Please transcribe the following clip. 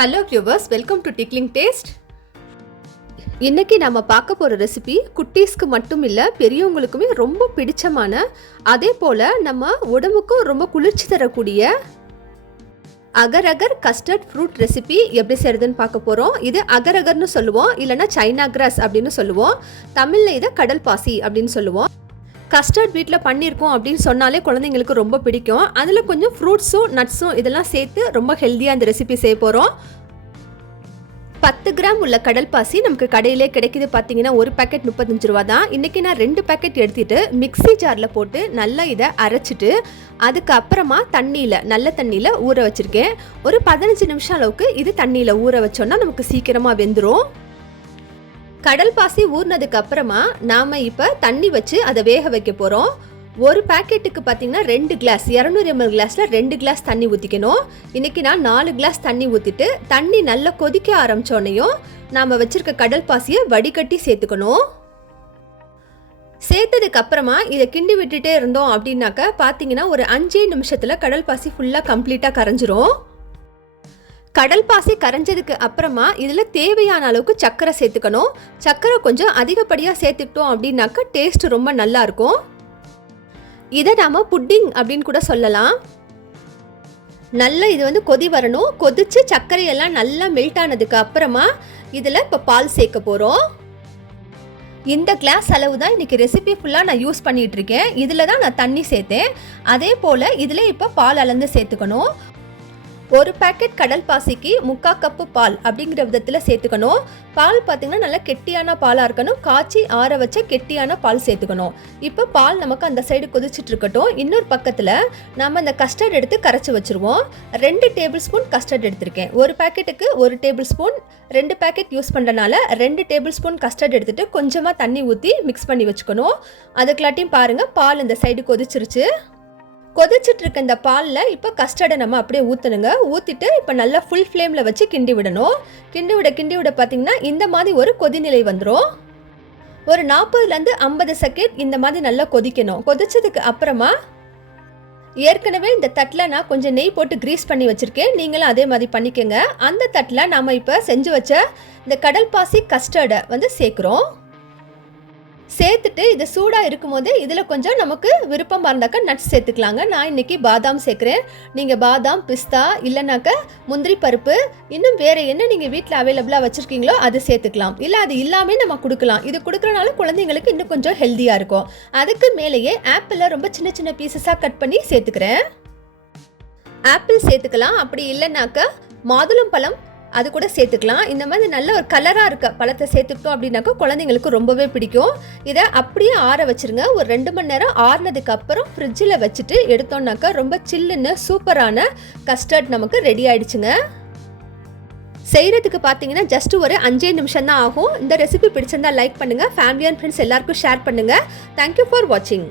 Hello viewers, welcome to tickling taste. இன்னைக்கு நம்ம பார்க்க போகிற ரெசிபி குட்டீஸ்க்கு மட்டும் இல்லை, பெரியவங்களுக்குமே ரொம்ப பிடிச்சமான, அதே போல் நம்ம உடம்புக்கும் ரொம்ப குளிர்ச்சி தரக்கூடிய அகர் அகர் கஸ்டர்ட் ஃப்ரூட் ரெசிபி எப்படி செய்யறதுன்னு பார்க்க போகிறோம். இது அகர் அகர்னு சொல்லுவோம், இல்லைனா சைனா கிராஸ் அப்படின்னு சொல்லுவோம். தமிழில் இதை கடல் பாசி அப்படின்னு சொல்லுவோம். கஸ்டர்ட் வீட்டில் பண்ணியிருக்கோம் அப்படின்னு சொன்னாலே குழந்தைங்களுக்கு ரொம்ப பிடிக்கும். அதில் கொஞ்சம் ஃப்ரூட்ஸும் நட்ஸும் இதெல்லாம் சேர்த்து ரொம்ப ஹெல்த்தியாக இந்த ரெசிபி செய்ய போகிறோம். 10 கிராம் உள்ள கடல் பாசி நமக்கு கடையிலே கிடைக்கிது. பார்த்தீங்கன்னா ஒரு பேக்கெட் 35 ரூபா தான். இன்றைக்கி நான் 2 பேக்கெட் எடுத்துகிட்டு மிக்ஸி ஜாரில் போட்டு நல்லா இதை அரைச்சிட்டு அதுக்கப்புறமா நல்ல தண்ணியில் ஊற வச்சுருக்கேன். ஒரு 15 நிமிஷம் அளவுக்கு இது தண்ணியில் ஊற வச்சோன்னா நமக்கு சீக்கிரமாக வெந்துடும். கடல் பாசி ஊறினதுக்கு அப்புறமா நாம் இப்போ தண்ணி வச்சு அதை வேக வைக்க போகிறோம். ஒரு பேக்கெட்டுக்கு பார்த்தீங்கன்னா 2 கிளாஸ் 200 ml கிளாஸில் 2 கிளாஸ் தண்ணி ஊற்றிக்கணும். இன்றைக்கி நான் 4 கிளாஸ் தண்ணி ஊற்றிட்டு தண்ணி நல்லா கொதிக்க ஆரம்பித்தோன்னையும் நாம் வச்சுருக்க கடல் பாசியை வடிகட்டி சேர்த்துக்கணும். சேர்த்ததுக்கு அப்புறமா இதை கிண்டி விட்டுட்டே இருந்தோம் அப்படின்னாக்கா பார்த்தீங்கன்னா ஒரு 5 நிமிஷத்தில் கடல் பாசி ஃபுல்லாக கம்ப்ளீட்டாக கரைஞ்சிரும். கடல் பாசி கரைஞ்சதுக்கு அப்புறமா இதில் தேவையான அளவுக்கு சர்க்கரை சேர்த்துக்கணும். சர்க்கரை கொஞ்சம் அதிகப்படியாக சேர்த்துக்கிட்டோம் அப்படின்னாக்கா டேஸ்ட் ரொம்ப நல்லாயிருக்கும். இதை நாம் புட்டிங் அப்படின்னு கூட சொல்லலாம். நல்லா இது கொதி வரணும். கொதித்து சர்க்கரையெல்லாம் நல்லா மெல்ட் ஆனதுக்கு அப்புறமா இதில் இப்போ பால் சேர்க்க போகிறோம். இந்த கிளாஸ் அளவு தான் இன்றைக்கி ரெசிபி ஃபுல்லாக நான் யூஸ் பண்ணிகிட்டு இருக்கேன். இதில் தான் நான் தண்ணி சேர்த்தேன். அதே போல் இதில் இப்போ பால் அளந்து சேர்த்துக்கணும். ஒரு பேக்கெட் கடல் பாசிக்கு 3/4 கப்பு பால் அப்படிங்கிற விதத்தில் சேர்த்துக்கணும். பால் பார்த்திங்கன்னா நல்லா கெட்டியான பாலாக இருக்கணும். காய்ச்சி ஆற வச்ச கெட்டியான பால் சேர்த்துக்கணும். இப்போ பால் நமக்கு அந்த சைடு கொதிச்சுட்டு இருக்கட்டும். இன்னொரு பக்கத்தில் நம்ம இந்த கஸ்டர்ட் எடுத்து கரைச்சி வச்சுருவோம். 2 டேபிள் ஸ்பூன் கஸ்டர்ட் எடுத்திருக்கேன். ஒரு பேக்கெட்டுக்கு 1 டேபிள் ஸ்பூன், 2 பேக்கெட் யூஸ் பண்ணுறனால 2 டேபிள் ஸ்பூன் கஸ்டர்ட் எடுத்துகிட்டு கொஞ்சமாக தண்ணி ஊற்றி மிக்ஸ் பண்ணி வச்சுக்கணும். அதுக்குள்ளாட்டியும் பாருங்கள் பால் இந்த சைடு கொதிச்சிருச்சு. கொதிச்சுட்டு இருக்க இந்த பாலில் இப்போ கஸ்டர்டை நம்ம அப்படியே ஊற்றணுங்க. ஊற்றிட்டு இப்போ நல்லா ஃபுல் ஃப்ளேமில் வச்சு கிண்டி விடணும். கிண்டி விட பார்த்தீங்கன்னா இந்த மாதிரி ஒரு கொதிநிலை வந்துடும். ஒரு 40லேருந்து 50 செகண்ட் இந்த மாதிரி நல்லா கொதிக்கணும். கொதிச்சதுக்கு அப்புறமா ஏற்கனவே இந்த தட்டில் நான் கொஞ்சம் நெய் போட்டு கிரீஸ் பண்ணி வச்சுருக்கேன். நீங்களும் அதே மாதிரி பண்ணிக்கோங்க. அந்த தட்டில் நம்ம இப்போ செஞ்சு வச்ச இந்த கடல் பாசி கஸ்டர்டை சேர்க்குறோம். சேர்த்துட்டு இது சூடாக இருக்கும் போது இதில் கொஞ்சம் நமக்கு விருப்பமாக இருந்தாக்கா நட்ஸ் சேர்த்துக்கலாங்க. நான் இன்றைக்கி பாதாம் சேர்க்குறேன். நீங்கள் பாதாம், பிஸ்தா, இல்லைனாக்கா முந்திரி பருப்பு, இன்னும் வேறு என்ன நீங்கள் வீட்டில் அவைலபிளாக வச்சுருக்கீங்களோ அது சேர்த்துக்கலாம். இல்லை அது இல்லாமல் நம்ம கொடுக்கலாம். இது கொடுக்குறனால குழந்தைங்களுக்கு இன்னும் கொஞ்சம் ஹெல்த்தியாக இருக்கும். அதுக்கு மேலேயே ஆப்பிளை ரொம்ப சின்ன சின்ன பீசஸாக கட் பண்ணி சேர்த்துக்கிறேன். ஆப்பிள் சேர்த்துக்கலாம். அப்படி இல்லைனாக்கா மாதுளம் பழம் அது கூட சேர்த்துக்கலாம். இந்த மாதிரி நல்ல ஒரு கலராக இருக்க பழத்தை சேர்த்துக்கிட்டோம் அப்படின்னாக்கா குழந்தைங்களுக்கு ரொம்பவே பிடிக்கும். இதை அப்படியே ஆற வச்சுருங்க. ஒரு 2 மணி நேரம் ஆறுனதுக்கு அப்புறம் ஃப்ரிட்ஜில் வச்சுட்டு எடுத்தோம்னாக்கா ரொம்ப சில்லுன்னு சூப்பரான கஸ்டர்ட் நமக்கு ரெடி ஆயிடுச்சுங்க. செய்கிறதுக்கு பார்த்தீங்கன்னா ஜஸ்ட் ஒரு 5 நிமிஷம் தான் ஆகும். இந்த ரெசிபி பிடிச்சிருந்தா லைக் பண்ணுங்கள். ஃபேமிலி அண்ட் ஃப்ரெண்ட்ஸ் எல்லாருக்கும் ஷேர் பண்ணுங்கள். தேங்க்யூ ஃபார் வாட்சிங்.